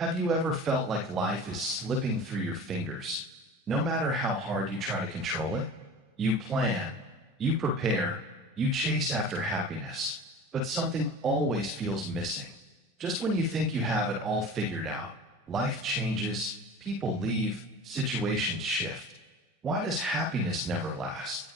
Have you ever felt like life is slipping through your fingers? No matter how hard you try to control it, you plan, you prepare, you chase after happiness, but something always feels missing. Just when you think you have it all figured out, life changes, people leave, situations shift. Why does happiness never last?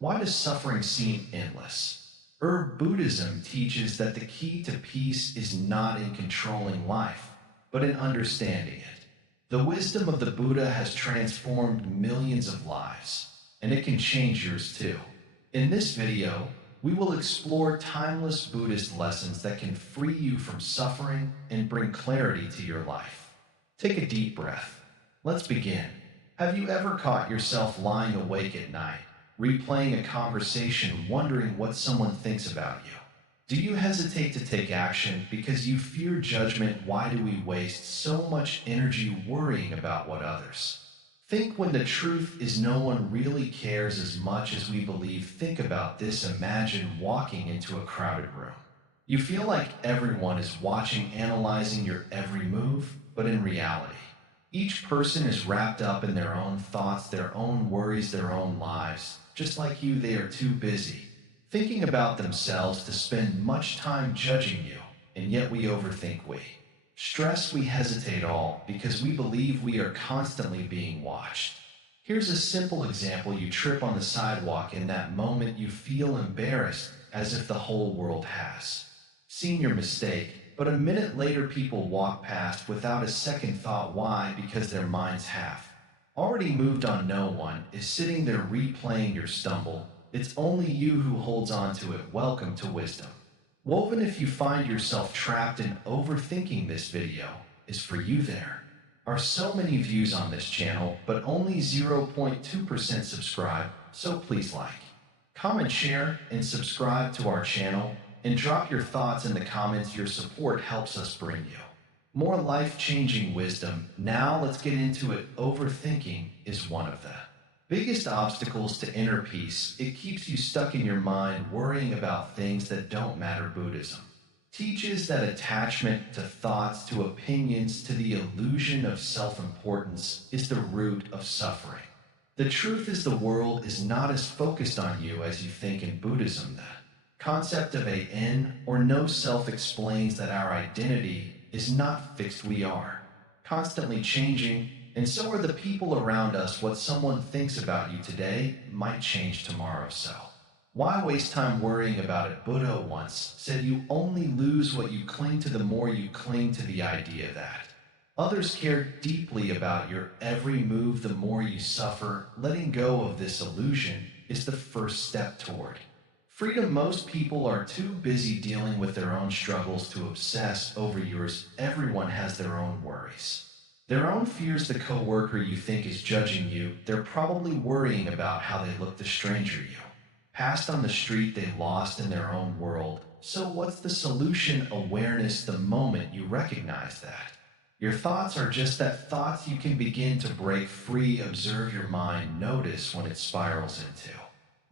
Why does suffering seem endless? Buddhism teaches that the key to peace is not in controlling life, but in understanding it. The wisdom of the Buddha has transformed millions of lives, and it can change yours too. In this video, we will explore timeless Buddhist lessons that can free you from suffering and bring clarity to your life. Take a deep breath. Let's begin. Have you ever caught yourself lying awake at night, replaying a conversation, wondering what someone thinks about you? Do you hesitate to take action because you fear judgment? Why do we waste so much energy worrying about what others think when the truth is no one really cares as much as we believe? Think about this. Imagine walking into a crowded room. You feel like everyone is watching, analyzing your every move, but in reality, each person is wrapped up in their own thoughts, their own worries, their own lives. Just like you, they are too busy thinking about themselves to spend much time judging you, and yet we overthink. We stress, we hesitate, all because we believe we are constantly being watched. Here's a simple example. You trip on the sidewalk. In that moment, you feel embarrassed, as if the whole world has seen your mistake. But a minute later, people walk past without a second thought. Why? Because their minds have already moved on. No one is sitting there replaying your stumble. It's only you who holds on to it. Welcome to wisdom woven. If you find yourself trapped in overthinking, this video is for you. There are so many views on this channel, but only 0.2% subscribe, so please like, comment, share, and subscribe to our channel, and drop your thoughts in the comments. Your support helps us bring you more life-changing wisdom. Now let's get into it. Overthinking is one of the biggest obstacles to inner peace. It keeps you stuck in your mind, worrying about things that don't matter. Buddhism teaches that attachment to thoughts, to opinions, to the illusion of self-importance is the root of suffering. The truth is, the world is not as focused on you as you think. In Buddhism, the concept of an or no self explains that our identity is not fixed. We are constantly changing, and so are the people around us. What someone thinks about you today might change tomorrow. So why waste time worrying about it? Buddha once said, you only lose what you cling to. The more you cling to the idea that others care deeply about your every move, the more you suffer. Letting go of this illusion is the first step toward freedom. Most people are too busy dealing with their own struggles to obsess over yours. Everyone has their own worries, their own fears. The coworker you think is judging you, they're probably worrying about how they look. The stranger you passed on the street, they lost in their own world. So what's the solution? Awareness. The moment you recognize that your thoughts are just that, thoughts, you can begin to break free. Observe your mind. Notice when it spirals into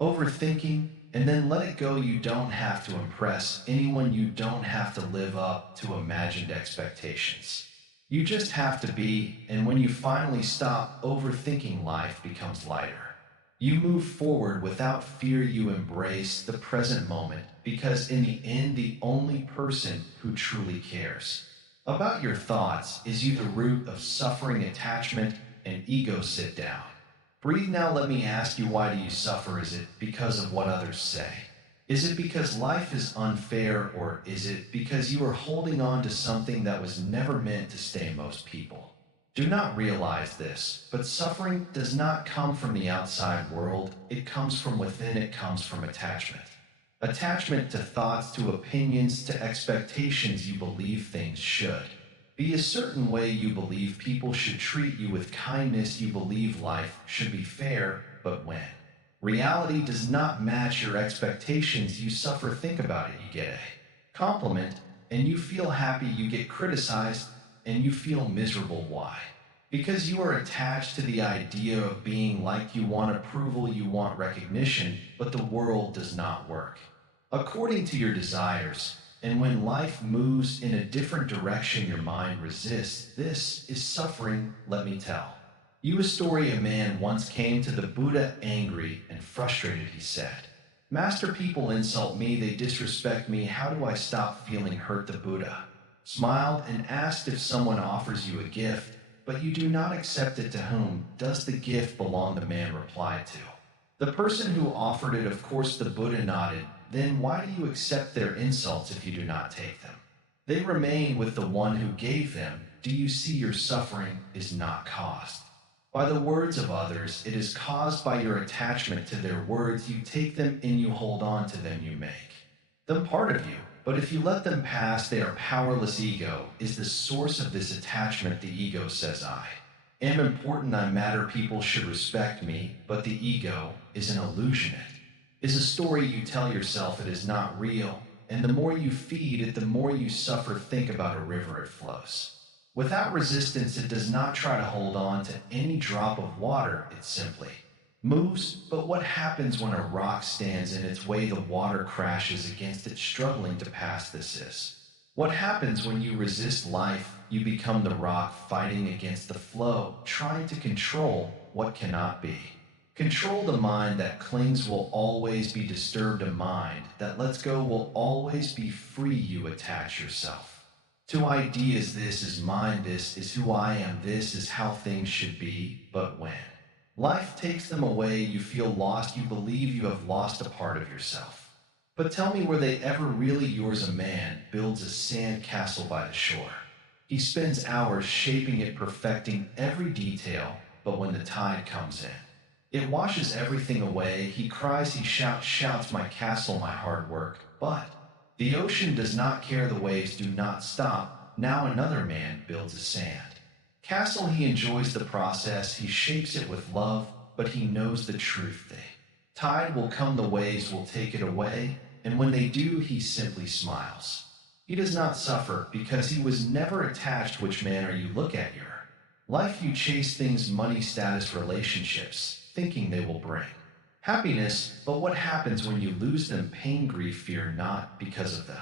overthinking, and then let it go. You don't have to impress anyone. You don't have to live up to imagined expectations. You just have to be, and when you finally stop overthinking, life becomes lighter. You move forward without fear. You embrace the present moment, because in the end, the only person who truly cares about your thoughts is you. The root of suffering, attachment, and ego. Sit down. Breathe. Now let me ask you, why do you suffer? Is it because of what others say? Is it because life is unfair? Or is it because you are holding on to something that was never meant to stay? Most people do not realize this, but suffering does not come from the outside world. It comes from within. It comes from attachment. Attachment to thoughts, to opinions, to expectations. You believe things should be a certain way. You believe people should treat you with kindness. You believe life should be fair, but when reality does not match your expectations, you suffer. Think about it. You get a compliment and you feel happy. You get criticized and you feel miserable. Why? Because you are attached to the idea of being liked. You want approval, you want recognition, but the world does not work according to your desires. And when life moves in a different direction your mind resists, this is suffering, let me tell. You a story a man once came to the Buddha angry and frustrated, he said. Master, people insult me, they disrespect me, how do I stop feeling hurt? The Buddha smiled and asked, if someone offers you a gift, but you do not accept it, to whom does the gift belong? The man replied, to the person who offered it, of course. The Buddha nodded. Then why do you accept their insults if you do not take them? They remain with the one who gave them. Do you see your suffering is not caused by the words of others? It is caused by your attachment to their words. You take them and you hold on to them. You make them part of you. But if you let them pass, they are powerless. Ego is the source of this attachment. The ego says, I am important, I matter, people should respect me, but the ego is an illusion. It is a story you tell yourself. It is not real, and the more you feed it, the more you suffer. Think about a river, it flows without resistance. It does not try to hold on to any drop of water, it simply moves. But what happens when a rock stands in its way? The water crashes against it, struggling to pass. This is what happens when you resist life. You become the rock fighting against the flow, trying to control what cannot be. Control the mind that clings will always be disturbed. A mind that lets go will always be free. You attach yourself to ideas. This is mine, this is who I am, this is how things should be. But when life takes them away, you feel lost. You believe you have lost a part of yourself. But tell me, were they ever really yours? A man builds a sand castle by the shore. He spends hours shaping it, perfecting every detail, but when the tide comes in, it washes everything away. He cries, he shouts, my castle, my hard work. But the ocean does not care, the waves do not stop. Now another man builds a sand castle. He enjoys the process, he shapes it with love, but he knows the truth. The tide will come, the waves will take it away, and when they do, he simply smiles. He does not suffer because he was never attached. Which man are you? Look at your life. You chase things, money, status, relationships, thinking they will bring happiness. But what happens when you lose them? Pain, grief, fear, not because of the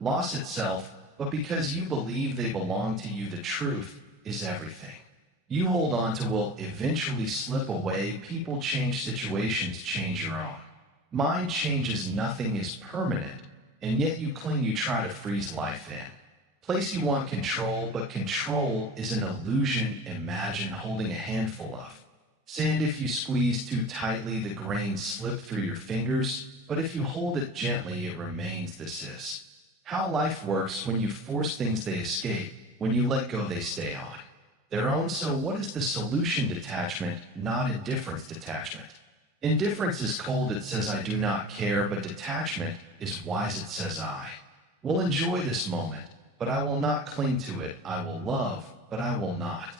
loss itself, but because you believe they belong to you. The truth is everything you hold on to will eventually slip away. People change, situations change, your own mind changes. Nothing is permanent, and yet you cling. You try to freeze life in place. You want control, but control is an illusion. Imagine holding a handful of sand. If you squeeze too tightly, the grains slip through your fingers, but if you hold it gently, it remains. This is how life works. When you force things, they escape. When you let go, they stay on their own. So what is the solution? Detachment, not indifference. Detachment. Indifference is cold, it says I do not care, but detachment is wise, it says I will enjoy this moment, but I will not cling to it. I will love, but I will not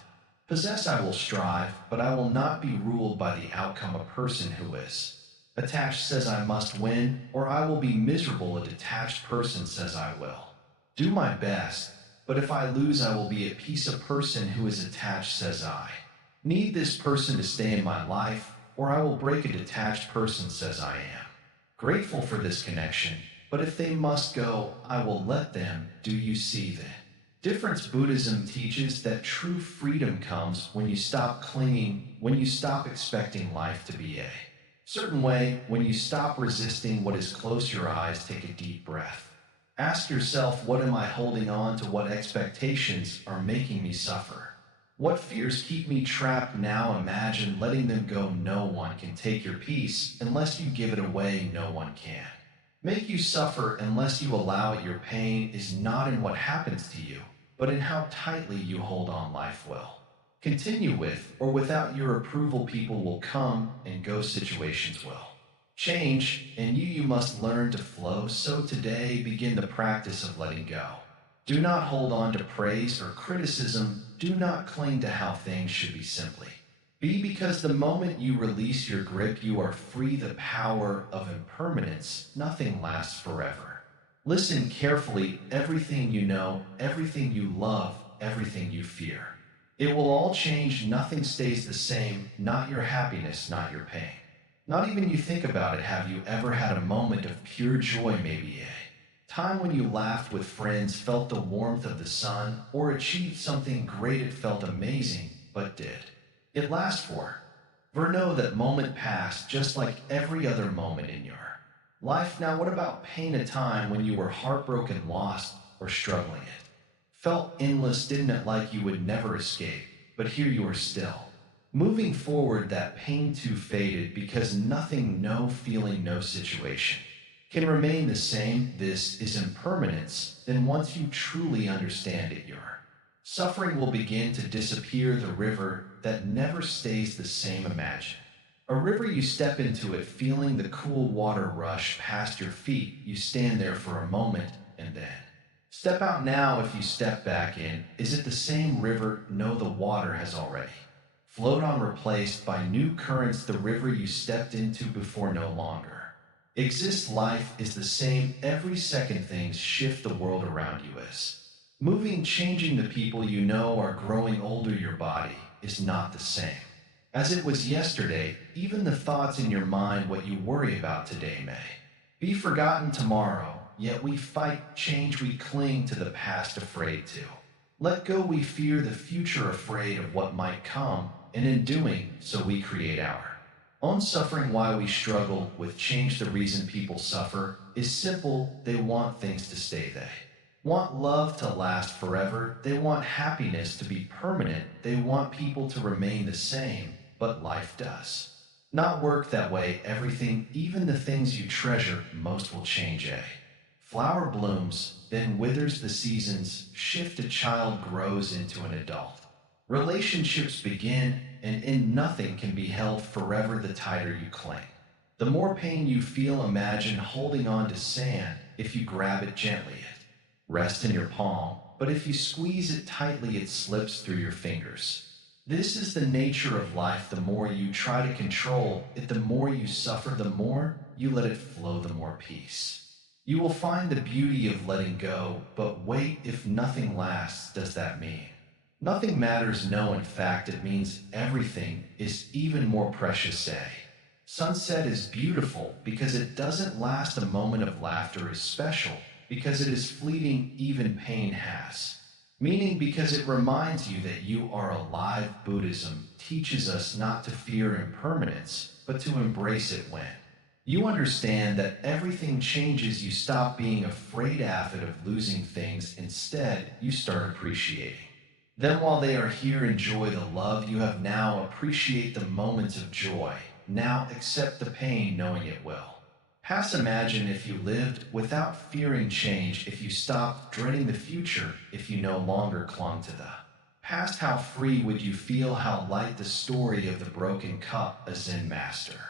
possess. I will strive, but I will not be ruled by the outcome. A person who is attached says I must win, or I will be miserable. A detached person says I will do my best, but if I lose, I will be at peace. A person who is attached says I need this person to stay in my life, or I will break. A detached person says I am grateful for this connection, but if they must go, I will let them. Do you see the difference? Buddhism teaches that true freedom comes when you stop clinging, when you stop expecting life to be a certain way, when you stop resisting what is close. Your eyes, take a deep breath. Ask yourself, what am I holding on to? What expectations are making me suffer? What fears keep me trapped? Now imagine letting them go. No one can take your peace unless you give it away. No one can make you suffer unless you allow it. Your pain is not in what happens to you, but in how tightly you hold on. Life will continue with or without your approval. People will come and go, situations will change, and you must learn to flow. So today, begin the practice of letting go. Do not hold on to praise or criticism. Do not cling to how things should be. Simply be, because the moment you release your grip, you are free. The power of impermanence. Nothing lasts forever. Listen carefully. Everything you know, everything you love, everything you fear, it will all change. Nothing stays the same. Not your happiness, not your pain. Not even you. Think about it. Have you ever had a moment of pure joy? Maybe a Time when you laughed with friends, felt the warmth of the sun, or achieved something great it felt amazing, but did it last for? Know that moment passed just like every other moment in your life. Now, what about pain, a time when you were heartbroken, lost, or struggling it? Felt endless, didn't it, like you would never escape, but here you are still. Moving forward, that pain too faded because nothing, no feeling, no situation can remain the same. This is impermanence. Then once you truly understand it, your suffering will begin to disappear. The river that never stays the same. Imagine a river, you step into it, feeling the cool water rush past your feet. You stand there for a moment and then step out. Now, if you step back in, is it the same river? No, the water has already flowed on, replaced by new currents. The river you stepped into before no longer exists. Life is the same every second. Things shift, the world around you is moving, changing. The people you know are growing older. Your body is not the same as it was yesterday. Even the thoughts in your mind, what you worry about today, may be forgotten tomorrow. Yet we fight change, we cling to the past, afraid to let go. We fear the future, afraid of what might come, and in doing so we create our own suffering. Why we struggle with change, the reason people suffer is simple. They want things to stay. They want love to last forever. They want happiness to be permanent. They want people to remain the same. But life does not work that way. Everything, even the things you treasure most, will change. A flower blooms, then withers. The seasons shift. A child grows into an adult. Relationships begin, and in nothing can be held forever. The tighter you cling, the more pain you feel. Imagine holding on to sand. If you grab it gently, it rests in your palm. But if you squeeze it tightly, it slips through your fingers. This is the nature of life. The more you try to control it, the more you suffer. The more you let it flow, the more peace you will find. The beauty of letting go. But wait, if nothing lasts, does that mean nothing matters? No, in fact, it means everything is even more precious. A sunset is beautiful because it doesn't last. A moment of laughter is special because it is fleeting. Even pain has meaning because it reminds you that you are alive. Buddhism teaches us not to fear impermanence, but to embrace it. When you understand that everything changes, you stop being afraid of losing things. Instead, you start appreciating them while they are here. Enjoy the love you have now. Appreciate the moments of joy now. Accept the pain, knowing it will pass. Imagine if you lived without fearing change, if you stopped dreading the future, if you no longer clung to the past. How free would you feel? How light. The story of the broken cup. A Zen master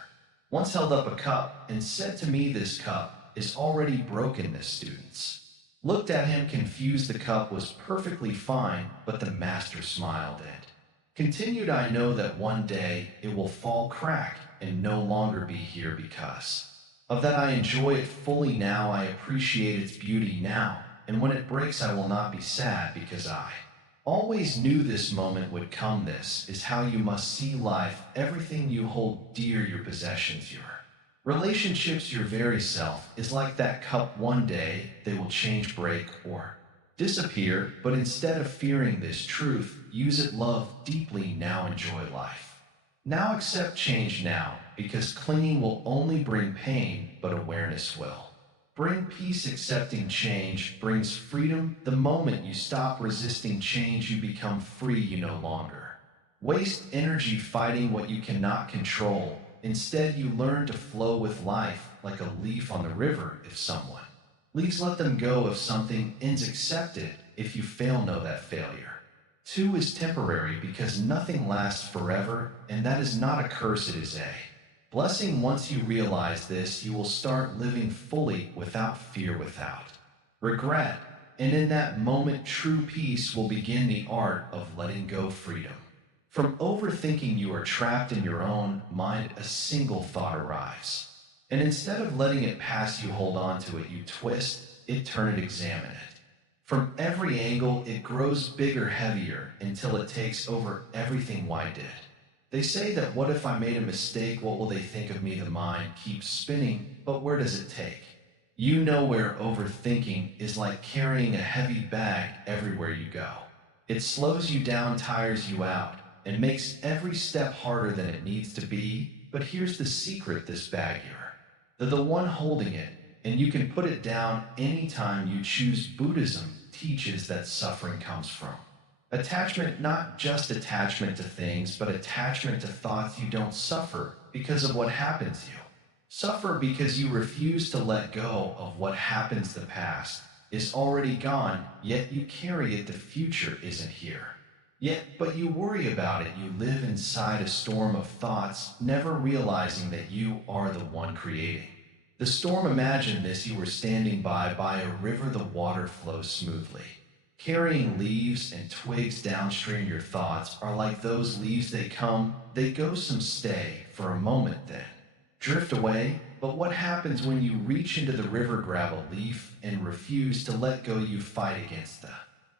once held up a cup and said to me, "This cup is already broken." The students looked at him confused. The cup was perfectly fine, but the master smiled and continued, "I know that one day it will fall, crack, and no longer be here. Because of that, I enjoy it fully now. I appreciate its beauty now. And when it breaks, I will not be sad because I always knew this moment would come." This is how you must see life. Everything you hold dear, your possessions, your relationships, your very self, is like that cup. One day they will change, break, or disappear. But instead of fearing this truth, use it, love deeply now. Enjoy life now. Accept change now, because clinging will only bring pain, but awareness will bring peace. Accepting change brings freedom. The moment you stop resisting change, you become free. You no longer waste energy fighting what you cannot control. Instead, you learn to flow with life like a leaf on the river. If someone leaves, let them go. If something ends, accept it. If you fail, know that failure too is temporary, because nothing lasts forever, and that is not a curse. It is a blessing. Once you realize this, you will start living fully, without fear, without regret. And in that moment, true peace will begin. The art of letting go, freedom from overthinking. You are trapped in your own mind. A single thought arrives, and instead of letting it pass, you hold on to it. You twist it, turn it, examine it. From every angle, it grows bigger, heavier, until it takes over everything. Why did they say that? What if I made a mistake? What will they think of me? The mind keeps spinning, but where does it take You know where overthinking is like carrying a heavy bag everywhere you go. It slows you down, tires you out, and makes every step harder than it needs to be. But here's the secret: this bag here, the one holding it, and you can put it down anytime you choose. Buddhism teaches that suffering comes from attachment, not just attachment to things, but attachment to thoughts. You don't suffer because of what happens to you. Suffer because you refuse to let go of what happens. The past is already gone, yet you carry it. The future isn't here yet, but you worry about it. You live inside a storm of thoughts, never realizing that you are the one creating the storm. Imagine this: you were standing by a river, the water flows smoothly, carrying leaves and twigs downstream. Your thoughts are like those leaves: they come, they go, some stay for a moment, then drift away. But what happens when you reach into the river, grab a leaf, and refuse to let go? You fight against the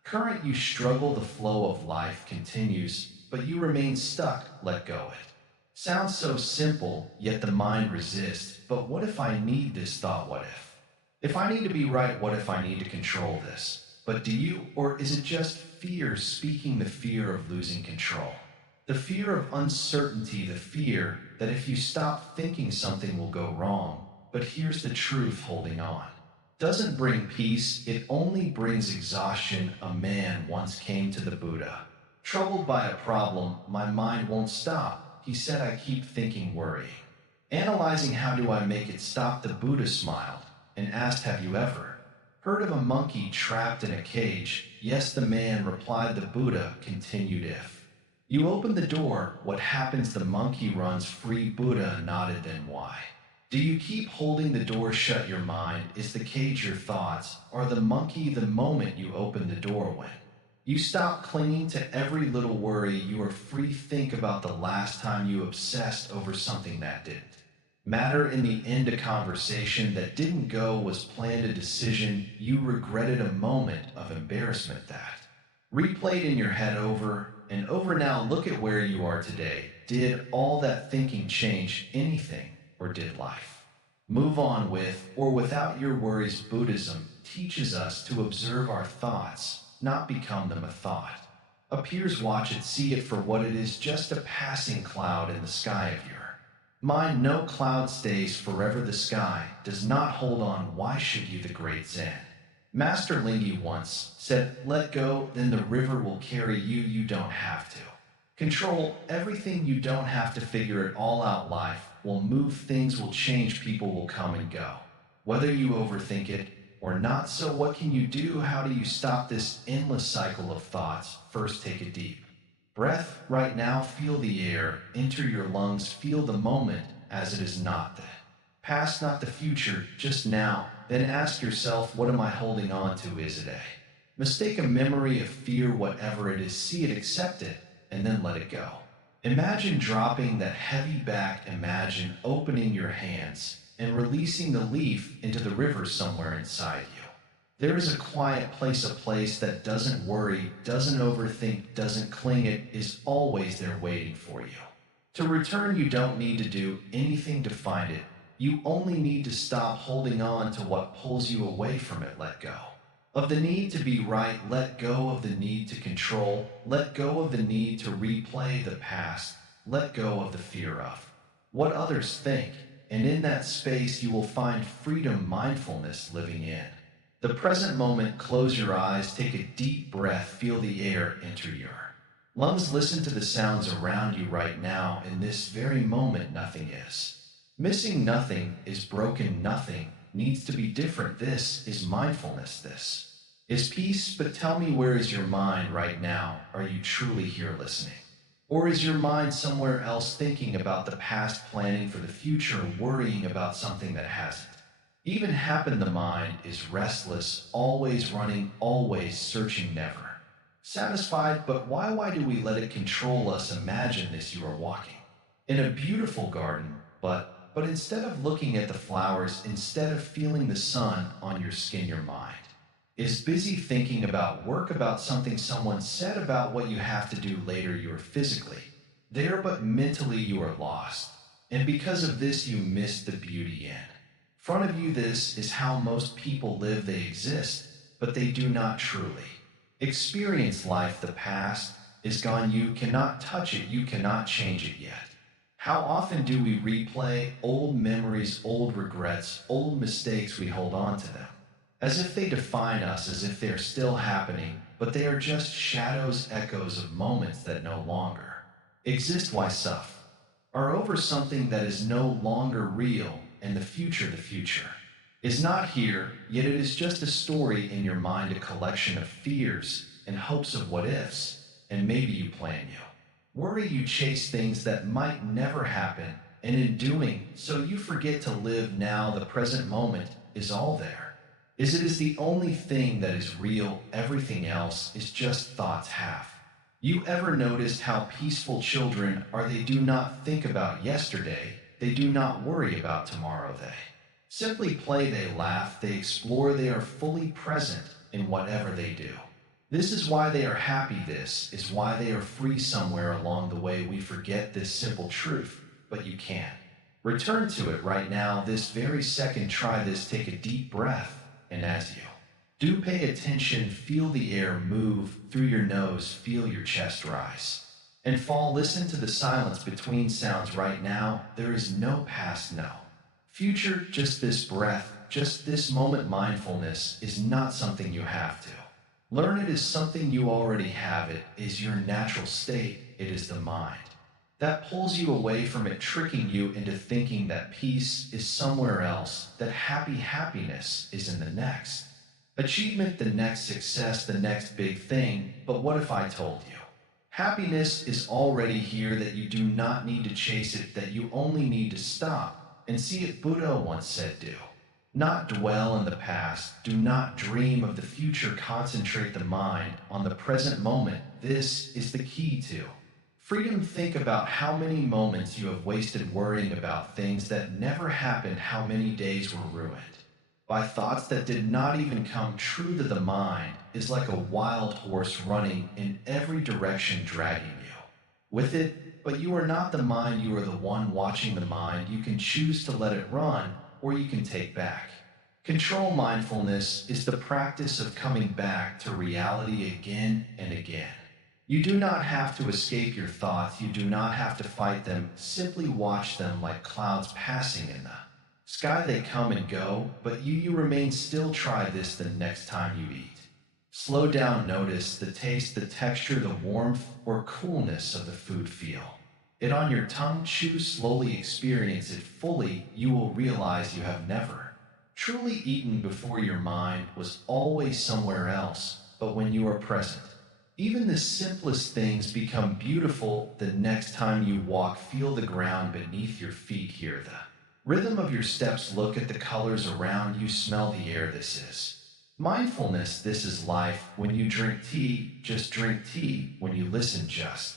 current, you struggle, the flow of life continues, but you remain stuck. Let go it. Sounds so simple, yet the mind resists. But what if I need this thought? What if? If I need to be right, what if I need to control this? But do you, or is it just fear speaking? The fear of losing control. The fear of uncertainty, the fear that if you stop thinking something will go wrong. But here's the truth: holding on doesn't bring peace, it only brings exhaustion. A man once came to the Buddha, troubled by a problem. My mind won't stop, he said. I keep thinking, worrying, analyzing. How do I make it stop? The Buddha smiled and asked, have you ever heard of a monkey trapped in a cage? Yes, the man replied. The Buddha continued, if you open the door, what happens? The monkey runs free. Buddha nodded. Then why do you keep holding the door shut? Your mind is the cage, your thoughts are the monkey. The moment you open the door, when you stop clinging to every little worry, you are free. Think about the last time you obsessed over something that didn't matter. In the end, a conversation that didn't go was planned, a decision you regretted, a moment of embarrassment that replayed in your head over and over. Now look at where you are today. Did all that thinking change anything, or did life move on with or without your worries? Buddhism teaches us to observe our thoughts, not become them. A thought appears, watch it, see it for what it is, just a passing cloud in the sky of your mind. No cloud stays forever. The sky does not hold on. Why should you? The great Zen Master Lingi once said, let go, then the river will carry you. You don't have to control everything. You don't have to figure it all out. Life will move, things will change, people will come and go, whether you overthink it or not. So what can you do? How do you stop this endless cycle of thoughts? First, take a deep breath right now. Feel the air enter your lungs. Feel the moment as it is, not the past, not the future, just now. Then ask yourself, what am I holding on to? Is it a mistake, a memory, a fear? Whatever it is, see it, accept it, and then let it go. Imagine dropping that heavy back. Imagine opening your hands and releasing the leaf into the river somewhere inside you. There is a quiet place, a place that doesn't worry, doesn't overthink, doesn't cling. It is always there waiting for you to return. You don't need to do anything to find it. You only need to stop holding on to what pulls you away from it. Let go of the need to be right. Let go of the need to control. Let go of the need to replay the past. Let go of the fear of what others think. And in that space, you will find freedom, mindfulness, living in the present moment. Close your eyes, take a deep breath, feel the air enter your lungs. Listen to the sounds around you right now. In this very moment, nothing is missing, nothing is broken, nothing needs to be different. This is mindfulness. This is peace. But tell me, where is your mind right now? Are you truly here listening? Or is your mind somewhere else, thinking about the past, planning for the future, worrying about something that hasn't even happened? The mind is restless, always running, always searching, never satisfied. But why do we let it control us? Imagine this: you are walking in a beautiful garden, but instead of looking at the flowers, instead of feeling the sun on your skin, your mind is busy thinking about work, about something someone said, about what you have to do later. You are physically there, but mentally you are lost. And because of this, you miss the beauty in Front of you, this is how most people live. They exist, but they do not truly experience life. The past is gone. You cannot touch it. You cannot change it yet. How often do we replay old memories, old regrets, old mistakes? We hold on to them as if they define us, as if they're still happening, but they are just shadows, echoes of moments that no longer exist. Why suffer? Are over something that is no longer real, and the future, is not here, yet it is just a story in your mind, a collection of fears and hopes of what ifs, and maybe you plan you. Worry you chase things that might never happen, and in doing so you forget to live now. The present moment is all there. It is the only thing that is real, everything else is just thoughts. Have you ever noticed how peaceful children are? They do not think about yesterday, they do not worry about tomorrow, they simply play, they laugh, they explore, they are fully present in whatever they do. This is why they are happy, this is why they are free. Somewhere along the way we forget this simple truth, but you can return to it right now, this very second. Try this, take a deep breath, and as you do, pay attention, feel the air move through your nose, feel your chest rise and fall. Listen to the silence between sounds right now. There is no past, no future, just this breath, just this moment. Mindfulness is not something you have to learn, it is something you already have. It is your natural state. It is the mind that pulls you away from it, tricking you into thinking that peace is somewhere else, that happiness is in the next achievement, the next success, the next big thing. But what if I told you happiness is already here, that you do not need to chase it, that you only need to stop and see it? Buddha once said, do not dwell in the past, do not dream of the future, concentrate the mind on the present moment. This is the key to freedom. Think about how many moments you have wasted worrying about things that never happened, how many days were ruined by thoughts that did not even come true. To the mind is like a wild horse running in every direction, dragging you with it, but you are not the mind, you are the one watching the mind. You can choose to let it run, or you can take back control. Mindfulness is the practice of coming back to reality again and again. You do not have to escape your thoughts, you do not have to fight them, simply watch them like clouds passing in the sky. They come and go, but you remain still. Try this the next time you eat. Slow down, notice the taste, the texture, the warmth or coolness of the food. Feel it on your tongue, chew slowly, experience it fully. You will realize you have never truly eaten before. Your mind was always somewhere else, but when you are present, even the simplest things become beautiful. The next time you walk, feel the ground beneath your feet, hear the rhythm of your steps, look at the colors around you, smell the air. This is mindfulness, this is life. When you drink tea, just drink tea. When you listen, just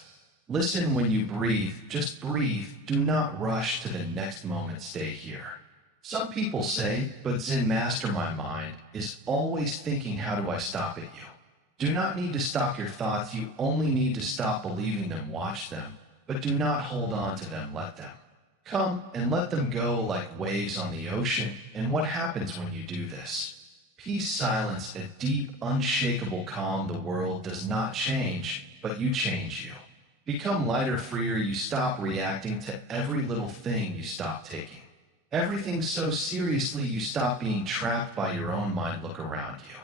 listen. When you breathe, just breathe. Do not rush to the next moment, stay here. Some people say, but Zen master, my mind is always thinking, how do I stop it? You do not need to stop your thoughts, you only need to stop believing them. Watch them, but do not hold on to them. Let them come and let them go like waves on the ocean. And what happens when you do this? Peace, silence, a deep, unshakable calm. The world does not change, but you change. You become lighter, freer. You stop reacting to every little thing. You stop taking everything so seriously. You stop being trapped by your own mind. Look around you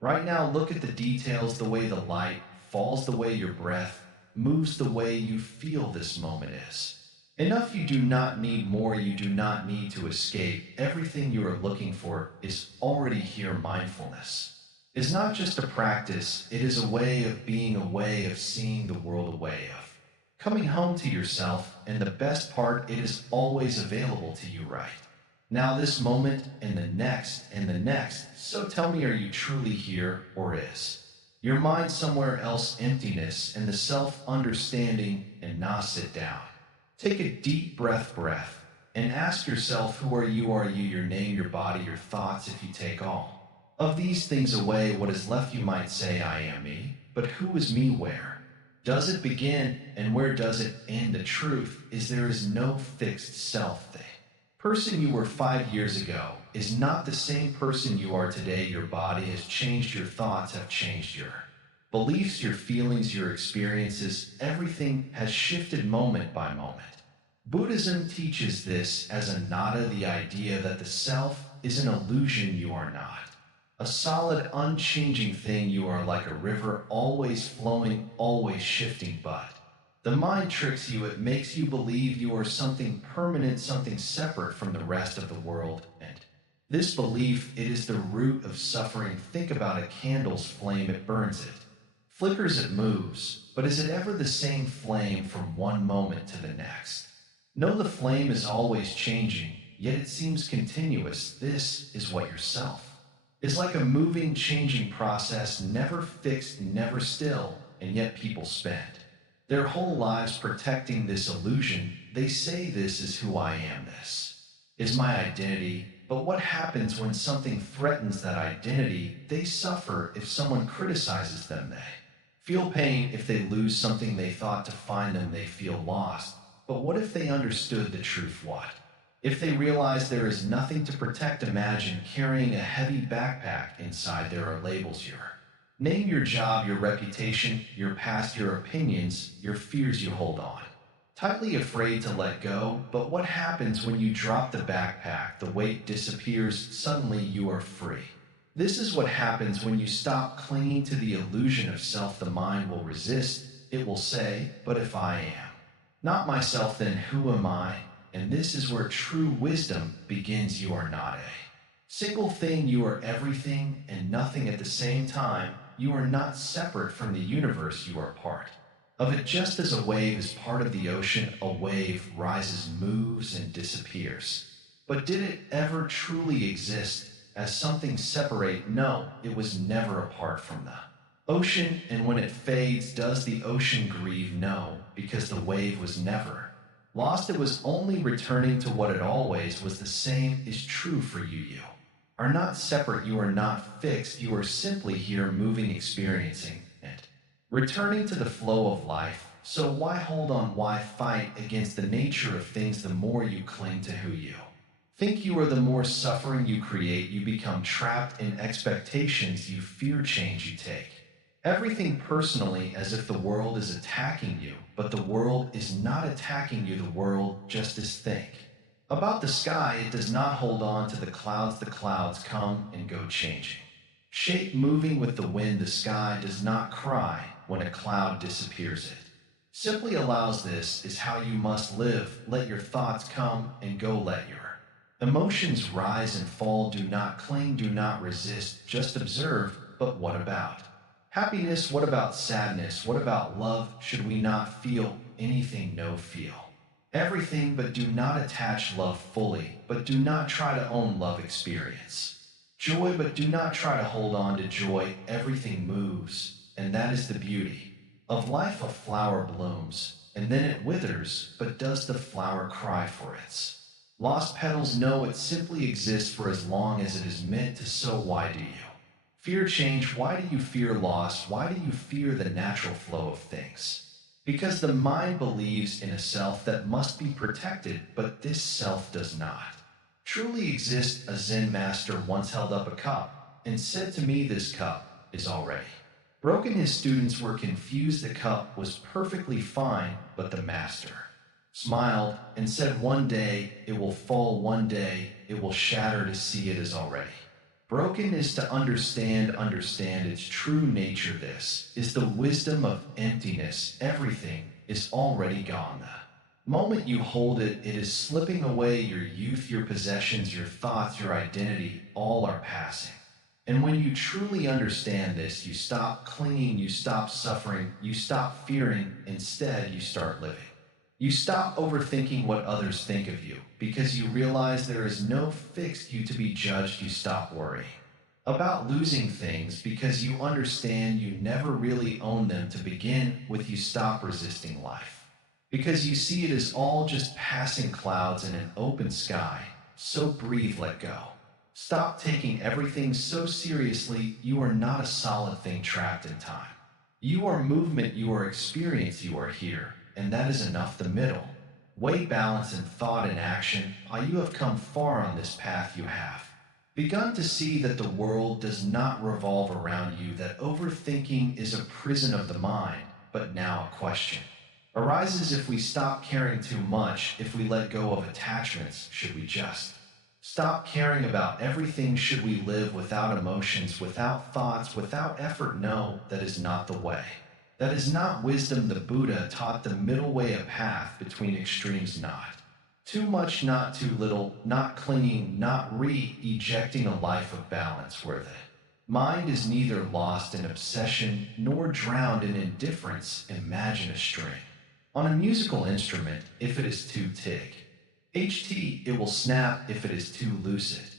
right now. Look at the details, the way the light falls, the way your breath moves, the way you feel. This moment is enough. You do not need more. You do not need to escape. Everything you are looking for is already here. Mindfulness is not just a practice. It is a way of being, a way of seeing the world, a way of coming home to yourself. And the best part, it is always available to you right now, this moment and the next and the next. So tell me, are you truly here, or is your mind somewhere else? Emptiness and the self-understanding. And now sit down. Take a deep breath, and ask yourself, who are you? Are you your name, your body, your thoughts? If you take all of these things away, what is left? You might say, I am me. But who is me? Where does it begin and where does it end? The truth is there is no fixed self. The person you were 5 years ago is not the same person you are today. Your body has changed, your thoughts have changed, your beliefs, your feelings, your experiences, everything has shifted moment by moment. Buddhism teaches this as a nada, the idea that the self is an illusion, you are not. A solid, unchanging thing, you are like a river, always flowing, always shifting, but the mind tricks you, it makes you believe you are something permanent, something separate from the rest of the world, and this belief, it is the root of suffering. Think about a candle's flame, it burns, it flickers, it moves, but is it ever the same flame from one moment to the next? No, the flame is always changing, yet it seems continuous. This is what yourself is, like a moving, changing process, never fixed, never still, and yet people spend their whole lives protecting this illusion. They say this is who I am, this is my identity. But what happens when something threatens that identity? They suffer if someone criticizes them. They feel pain if they lose something they thought to find them. They feel lost. But what if they understood the truth? What if they realize there is nothing to protect? Imagine carrying a heavy backpack. Inside there are labels, your name, your job, your reputation, your past, your opinions, your fears. You hold on tightly, afraid to let go. But what happens when you drop the backpack? The weight disappears. Suddenly you are free. This is what happens when you stop clinging to the illusion of self. The mind will resist. It will say, but if I am not myself, then who am I? And this is where true wisdom begins. You are not a single thing. You are everything and nothing at the same time. You are not separate from the universe. You are part of it, just as a wave is part of the ocean. A wave rises, moves, and disappears. But did it ever truly exist as something separate? No, it was never apart from the ocean. And when it fades, does the ocean grieve? No, because the wave was never lost. It was only returning to what it always was. The same is true for you. You are not separate. You are not fixed. You are simply here, moving, experiencing, and returning to the flow of life. So why hold on? Why fight against the nature of things? The more you cling to who you think you are, the more suffering you create. You become trapped in expectations. You fear change. You take everything personally, as if the world is attacking you. But the world is not attacking you. The world just is. Think about the sky. It does not hold on to the clouds. The clouds come and go, changing shape, moving with the wind. The sky does not cry when a cloud disappears. It simply allows. This is how you must live. Let your thoughts come and go. Let your emotions rise and fall. Do not cling, do not resist, just observe. But what about happiness? What about sadness? What about love? Should we not feel anything? No, feel everything, but do not attach love fully. But do not try to own love. Experience joy, but do not try to hold on to joy. Everything moves, and that is the beauty of life. A flower blooms, and then it withers, but does the flower cry for its lost petals? No, it simply exists for as long as it is meant to. So why do you fear change? Why do you fear loss? Why do you fear the natural flow of things? Because the mind believes in a self that must be protected, but this self does not truly exist. A Zen master once held up a cup and said to me, this cup is already broken. His students were confused. The cup was perfectly fine, but the master smiled and said, one day it will fall, one day it will shatter. To see it is already broken is to understand its true nature. This is the wisdom of emptiness. Everything is already gone. The moment you hold it, it is slipping away. Your youth, your possessions, your thoughts, your identity, all are passing. And when you truly understand this, you stop clinging, you stop suffering, you stop fearing. Instead, you start living. You stop overthinking what others think of you, because you realize there is no fixed you to be judged. You stop worrying about losing things, because you understand you never really own them to begin with. You stop resisting life, because you see it as all just passing clouds in an open sky. So breathe, let go. Stop taking everything so seriously. You are not a solid thing trapped in time. You are movement, you are experience, you are here. And that is enough. The middle way, balance in thought and action. You have come far on this path. You have Begun to see that the world does not revolve around you, that overthinking is a prison of the mind, but now a question arises: if we stop caring too much, if we let go of attachments, should we just stop caring about everything? Should we live without emotions, without thoughts, without effort? No, that is not the way. That is not wisdom. The Buddha taught the middle way, a path between extremes, not too much, not too little, not clinging, not ejecting, a life of balance where the mind is neither lost in obsession nor drowned in indifference. Imagine a string on a musical instrument. If it is too it will snap. If it is too loose, it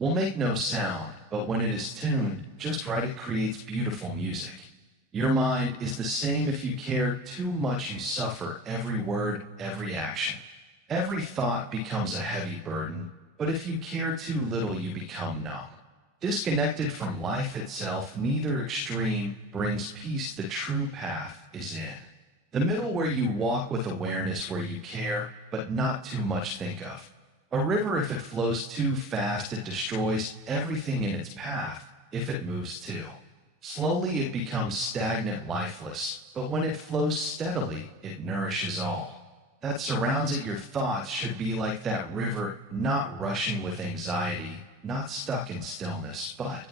will make no sound. But when it is tuned just right, it creates beautiful music. Your mind is the same. If you care too much, you suffer. Every word, every action, every thought becomes a heavy burden. But if you care too little, you become numb, disconnected from life itself. Neither extreme brings peace. The true path is in the middle, where you walk with awareness, where you care, but not too much. Think of a river. If it flows too fast, it destroys everything in its path. If it moves too slowly, it becomes stagnant, lifeless. But when it flows steadily, it nourishes all that surrounds it. Your thoughts should be like that river, not rushing with anxiety, not stuck in stillness, but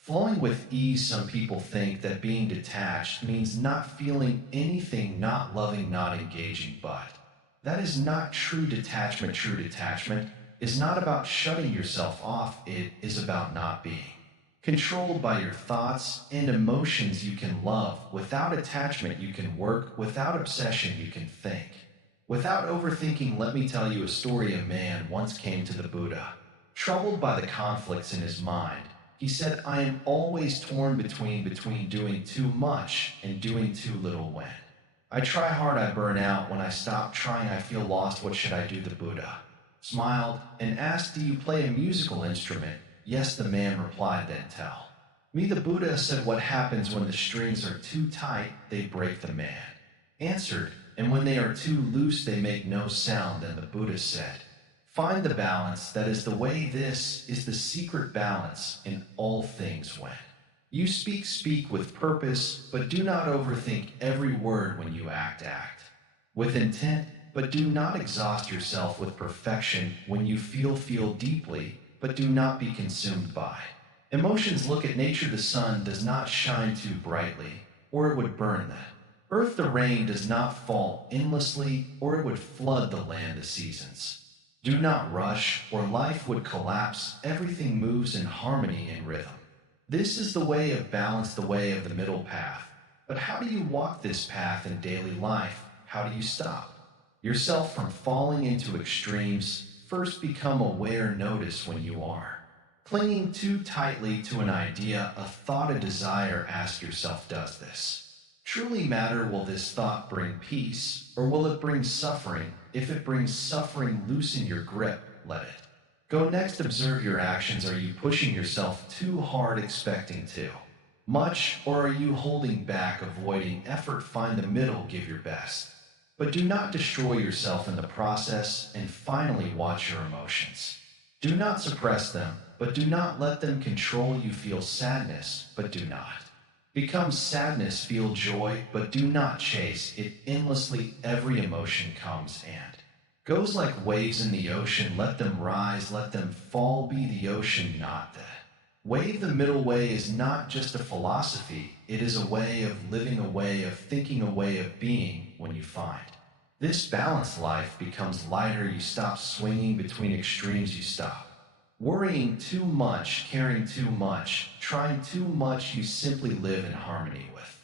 flowing with ease. Some people think that being detached means not feeling anything, not loving, not engaging, but that is not true detachment. True detachment is not about shutting yourself off, it is about not being controlled by your thoughts and emotions. You can love without attachment, you can work without obsession, you can think without overthinking. Let me tell you a story. A man once came to the Buddha, troubled by the conflicts in his mind. He said, I am always torn between doing too much and doing too little. When I try hard, I burn out. When I stop trying, I feel lost. What should I do? The Buddha smiled and asked, do you play a musical instrument? Yes, the man replied. Then tell me. The Buddha said, what happens when the strings are too tight? They break. The man answered, and when they are too loose, they make no sound. Then the Buddha said, find the balance. That is the way. This is the secret balance in all things. When you speak, speak with purpose, but do not overthink every word. When you act, act with intent, but do not exhaust yourself with perfection. When you feel deeply, but do not be consumed by emotions. Look at nature. The sun does not shine too brightly, or it would burn the earth. The rain does not fall endlessly, or it would flood the land. The seasons do not rush, or life would collapse. Everything moves in harmony and rhythm. This is the way of balance, the way of the middle path. But how do you walk this path in daily life? How do you stop yourself from falling into extremes? First, become aware. Notice when you are clinging too tightly to an idea, a thought, a desire. Ask yourself, does this truly matter? Will this thought bring peace, or will it bring suffering? If it brings suffering, loosen your grip, let it go. Next, observe your actions. Are you pushing yourself too hard, expecting too much, or are you holding back, avoiding effort? Find the middle, give your best, but do not destroy yourself in the process. And finally, watch your emotions. Do not suppress them, but do not let them control you. Feel sadness, but do not become sadness. Feel joy, but do not chase it endlessly. Every emotion comes and goes like waves in the ocean. Let them rise, let them fall. Be the ocean, not the wave. The middle way is not just a philosophy, it is a way of living, a way of thinking, a way of being. When you find this balanced, life becomes lighter. You stop swinging between extremes. You stop worrying too much, caring too much, trying too much. You simply live in harmony with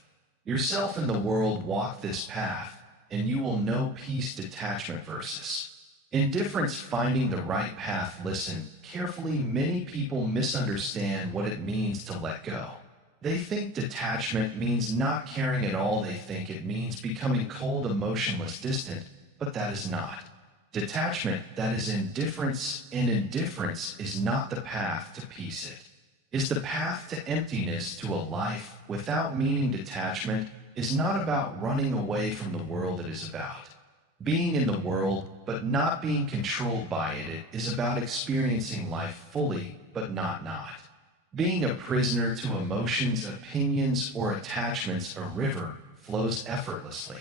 yourself and the world. Walk this path, and you will know peace. Detachment versus indifference. Finding the right path. Listen carefully. Many people misunderstand what it means to let go. They think detachment means not caring at all. They think it means becoming cold, emotionless, distant, but that is not detachment. That is indifference, and indifference is not the path to peace. It is the path to emptiness, to a life without meaning. Detachment is not about running away from the world. It is about being in the world, but not being controlled by it. It is about experiencing life fully but not. Being a prisoner to emotions, opinions, or attachments, a river flows effortlessly,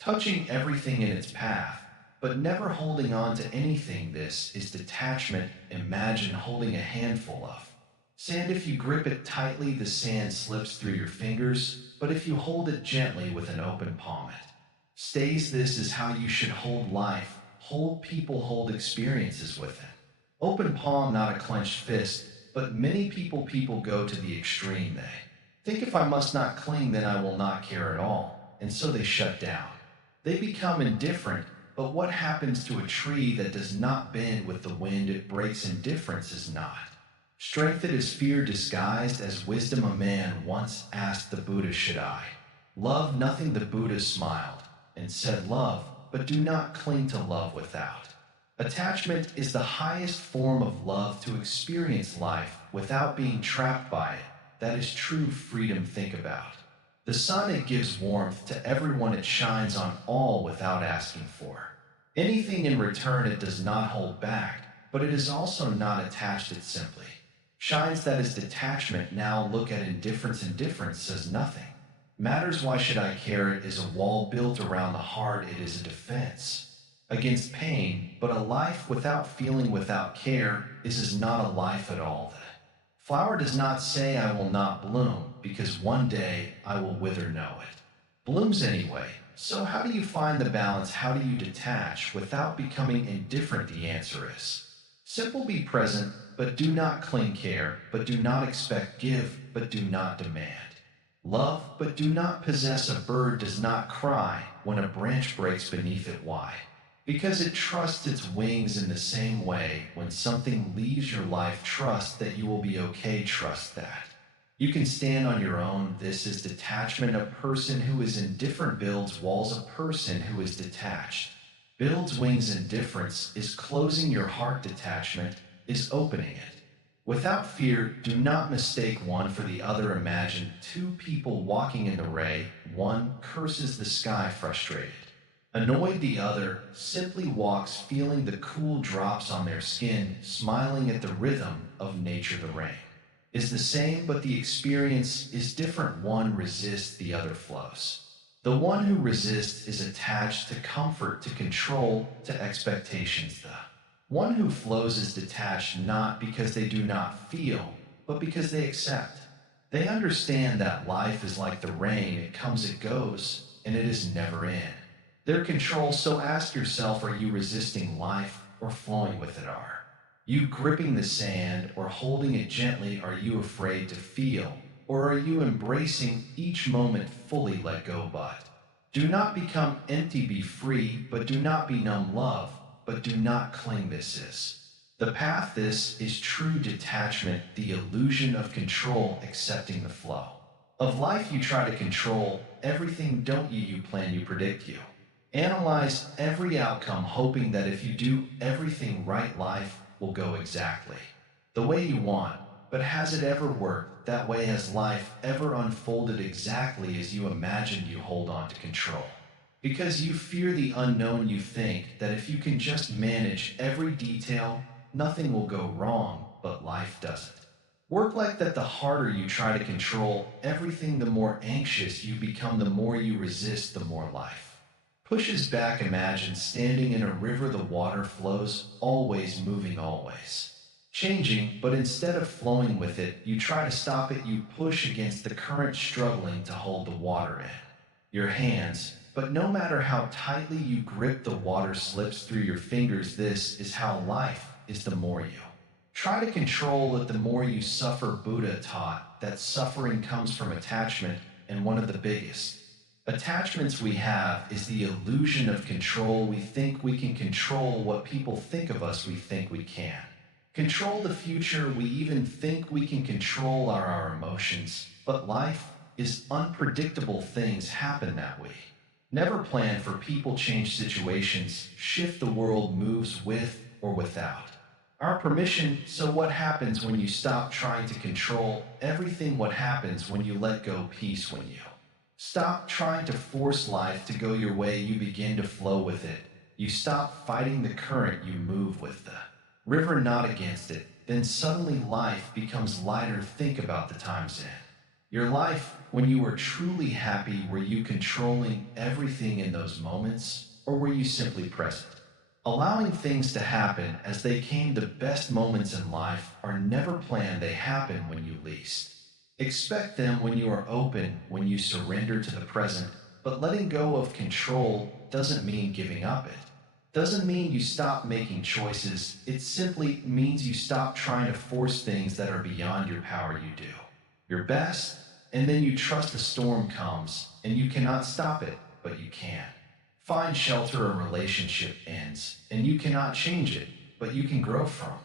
touching everything in its path, but never holding on to anything. This is detachment. Imagine holding a handful of sand. If you grip it tightly, the sand slips through your fingers, but if you hold it gently with an open palm, it stays. This is how you should hold life, hold people, hold experiences with it. Open palm, not a clenched fist, but many people go to the extreme. They think, if I must not cling, then I will not care at all, and so they shut down. They become indifferent. But what happens to a tree that does not bend with the wind? It breaks. Indifference is not strength, it is fear disguised as wisdom. A man once asked the Buddha, should I love nothing? The Buddha smiled and said, love, but do not cling to love without. Attachment is the highest form of love, to experience life without being trapped by it. That is true freedom. Think about the sun. It gives warmth to everyone. It shines on all without asking for anything in return. It does not hold back, but it is also not attached. It simply shines. That is detachment. Now look at indifference. Indifference says nothing matters. Why should I care? It is a wall built around the heart. It is a defense against pain. But a life without feeling, without care, is not a life at all. The flower does not say, I will not bloom, because one day I will wither. No, it blooms anyway. So how do you find the balance? How do you detach without becoming indifferent? The answer is simple. Be present, but do not cling. Care, but do not expect. Give, but do not demand. Love, but do not possess. A bird does not cry when a branch breaks beneath it. Why? Because it trusts its wings. In the same way, when something leaves your life, trust that you will be okay. Trust that you can stand on your own. This is detachment. A person who is indifferent builds walls. A person who is detached builds wings. Indifference is closing your heart. Detachment is opening it. Without fear, do not mistake one for the other. Imagine two people walking in the rain. One curses the sky, frustrated, annoyed. The other simply walks, feeling the cool drops on their skin, smiling at the rhythm of nature. The rain is the same, but the experience is different. One resists, the other flows. The one who resists is attached to comfort, to control, to expectations. The one who flows is detached, not because they do not feel, but because they accept. They understand that life is like the rain. It comes, it goes, and it is never in their control. So ask yourself, are you resisting life or flowing with it? Are you gripping the sand or holding it gently? Are you afraid to feel, or are you embracing each moment fully? Let go, but do not become empty. Be free, but do not be numb. Love, but do not cling. This is the path. This is true detachment, the illusion of control, accepting the flow of life. You try to control everything, don't you? You plan, you predict, you analyze every outcome, hoping that if you do everything right, life will go exactly the way you want. But has it ever worked that way? Has life ever unfolded exactly as you imagined? You hold on to control because you fear the unknown. You think that if you can just manage every detail, nothing will go wrong. But life doesn't work like that. The harder you try to control everything, the more anxious you become. The more you resist, the more life pushes back. Imagine standing in a river. The water flows, always moving, always changing, but instead of flowing with it, you try to stop it. You push against the current, struggling to hold the water in your hands. But no matter how tightly you grip, the water slips through your fingers. This is how life is. The more you try to control it, the more you suffer. Buddha taught that suffering comes from attachment, and one of the biggest attachments we have is the illusion of control. We think we can control what people think of us. We think we can control the future. We even think we can control our emotions. But life is unpredictable. Things happen that we never plan for. People change, situations shift, the world moves with or without our permission. So what happens when you stop trying to control everything? What happens when you let go? Peace. When you stop trying to force life to go your way, you begin to flow with it. You stop fighting the current, you move with the river, not against it. then suddenly life becomes lighter. Think about the times in your life when you were truly happy. Were you controlling everything in those moments, or were you simply present? Allowing things to happen as they came. The best moments in life are never planned, they happen when you least expect them, when you are open, when you surrender to the present. But letting go of control doesn't mean giving up it. Doesn't mean you stop making choices. It simply means you stop trying to force things that are beyond your power. You do your best, and then you trust a storm comes, and you cannot stop it, but you can. Find shelter. A relationship ends, and you cannot change it, but you can grow from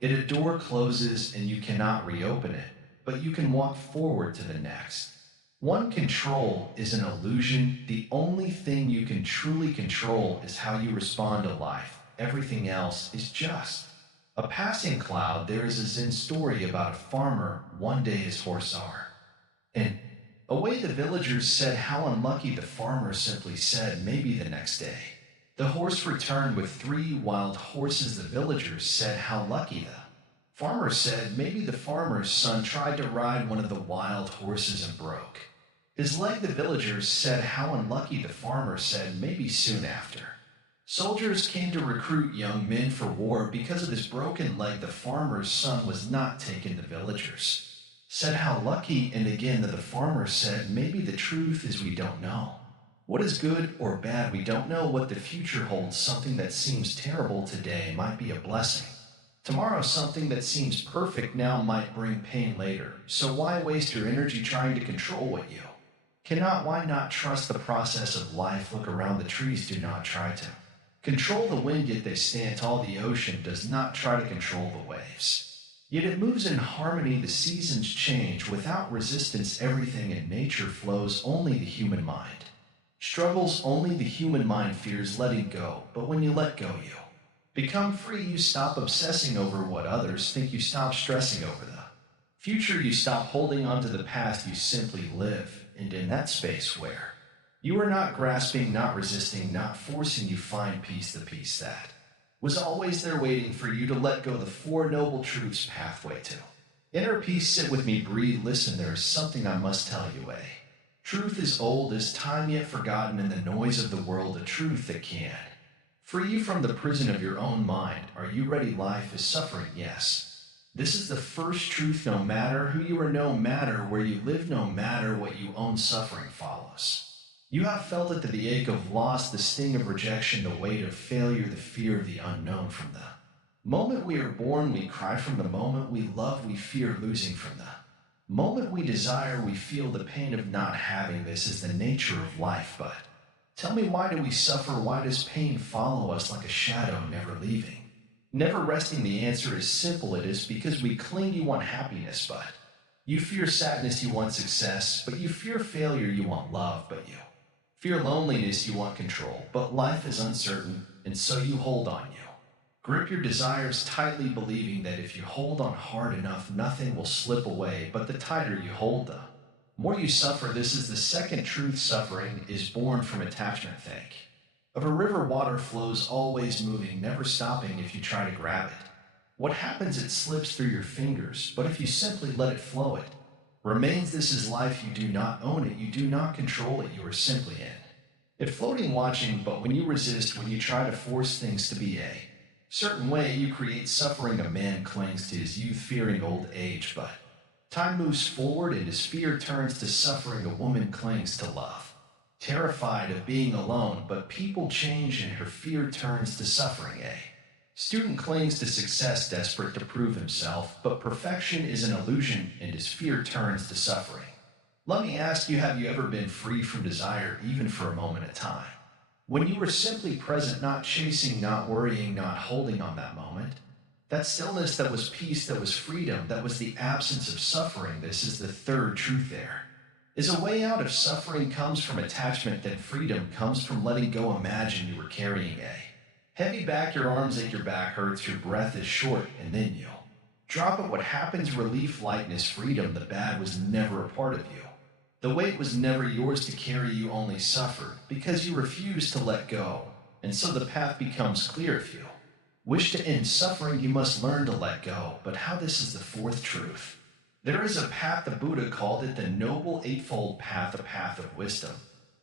it. A door closes, and you cannot reopen it, but you can walk forward to the next. One, control is an illusion. The only thing you can truly control is how you respond to life. Everything else is just a passing cloud. There is a Zen story about a farmer. One day his horse are, and away the villagers said, "How unlucky." The farmer simply said, "Maybe the next day." The horse returned with 3 wild horses. The villagers said, "How lucky." The farmer said, "Maybe the farmer's son tried to ride one of the wild horses and broke his leg." The villagers said, "How unlucky." The farmer said, "Maybe soon after soldiers came to recruit young men for war. Because of his broken leg, the farmer's son was not taken." The villagers said, "How lucky." And again the farmer said, "Maybe the truth is we don't know what is good or bad. We don't know what the future holds. Something that seems terrible today might be a blessing. Tomorrow, something that seems perfect now might bring pain later. So why waste your energy trying to control what you cannot? Why not trust the process of life? Look around. The trees do not try to control the wind, yet they stand tall. The ocean does not try to control the waves, yet it moves in harmony. The seasons change without resistance. Everything in nature flows. Only the human mind struggles. Only the human mind fears letting go. But when you let go, you become free. You stop obsessing over what others think. You stop stressing over the future. You stop holding on to the past. You simply live. And in that space where you are not grasping, not resisting, not forcing, you find peace. The peace that was always there waiting for you to let go. The 4 noble truths pathway to inner peace. Sit with me, breathe, listen. There is something I must tell you. A truth is old as time, yet forgotten in the noise of the world. A truth that can free you from the prison of your own mind. Are you ready? Life is suffering, yes. This is the first truth. No matter who you are, no matter where you live, no matter what you own, suffering follows. You have felt it, the ache of loss, the sting of rejection, the weight of failure, the fear of the unknown. From the moment we are born, we cry. From the moment we love, we fear losing. From the moment we desire, we feel the pain of not having. This is the nature of life. But tell me, why do we suffer? Why does pain follow us like a shadow, never leaving, never resting? The answer is simple. It is because we cling. You want happiness, but you fear sadness. You want success, but you fear failure. You want love, but you fear loneliness. You want control, but life is uncertain, and so you hold on. You grip your desires tightly, believing that if you hold on hard enough, nothing will slip away. But the tighter you hold, the more you suffer. This is the second truth. Suffering is born from attachment. Think of a river. Water flows, always moving, never stopping. If you try to grab it, what happens? It slips through your fingers. But if you simply let it flow, it remains. This is life. You do not own it. You do not control it. You are simply in it, floating, watching. But when you resist, when you try to force things to be a certain way, you create suffering. A man clings to his youth, fearing old age, but time moves forward and his fear turns to suffering. A woman clings to love, terrified of being alone, but people change and her fear turns to suffering. A student clings to success, desperate to prove himself, but perfection is an illusion and his fear turns to suffering. Let me ask you, have you ever been free from desire, even for a moment at time? When you were simply present, not chasing, not worrying, not holding on that moment. That stillness, that was peace, that was freedom, that was the absence of suffering. This is the third truth. There is a way out. If suffering comes from attachment, then freedom comes from letting go. Imagine you were carrying a heavy back, your arms ache, your back hurts, your breath is short, and then you'll drop it. What happens? Relief, lightness, freedom. The bad was never a part of you. The weight was never yours to carry. You only suffered because you refused to let go. And so the path becomes clear. If you Wish to end suffering, you must learn to let go. But how this is the fourth truth. There is a path, the Buddha called it the Noble Eightfold Path, a path of wisdom,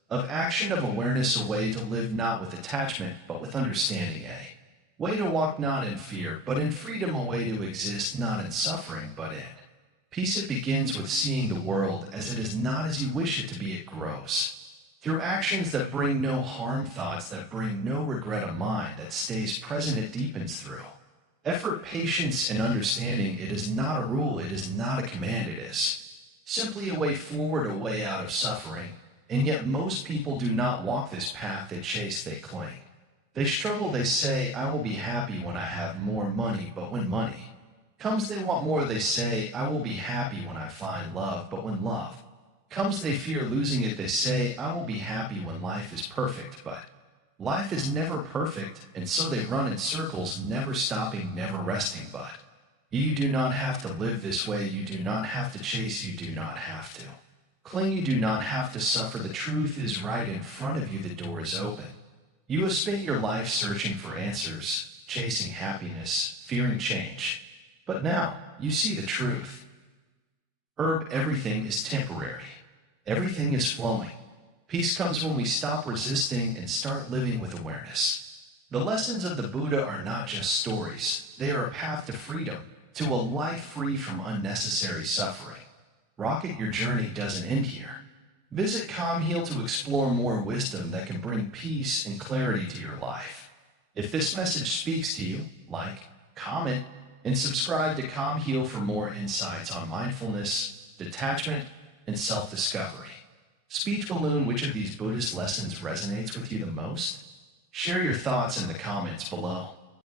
of action, of awareness, a way to live not with attachment, but with understanding, a way to walk not in fear, but in freedom, a way to exist not in suffering, but in peace. It begins with seeing the world as it is not as you wish it to be. It grows through actions that bring no harm, thoughts that bring no regret, a mind that stays present. It deepens through effort, patience, and understanding. It is not a rule, it is not a command, it is simply a way forward, a way out of suffering. And yet most people do not walk this path. They chase, they cling, they struggle, they say, I will be happy when I have more money, but when money comes, they want more. They say, I will be happy when I find love, but when love comes, they fear losing it. They say, I will be happy when life is perfect, but life is never perfect, and so they run in circles, never stopping, never resting. But you do not have to live this way. You do not have to chase. You do not have to cling. You do not have to suffer. The truth is right in front of you. The door is open. You have spent your life searching for answers, chasing happiness, fearing change. But now you see the truth. Everything is temporary. Everything is flowing. Peace comes when we stop resisting and start living with awareness. The lessons of the Buddha are not just stories. They are a path to freedom, to a life free from unnecessary suffering. Rocket, your journey doesn't end here. Visit Calm Heal to explore more wisdom that can bring peace and clarity to your life. If this message speaks to you, like, comment, and subscribe to Calm Heal for more insights on mindfulness, detachment, and self-discovery. Speech balloon, which of these Buddhist lessons resonates with you the most? Share your thoughts in the comments below.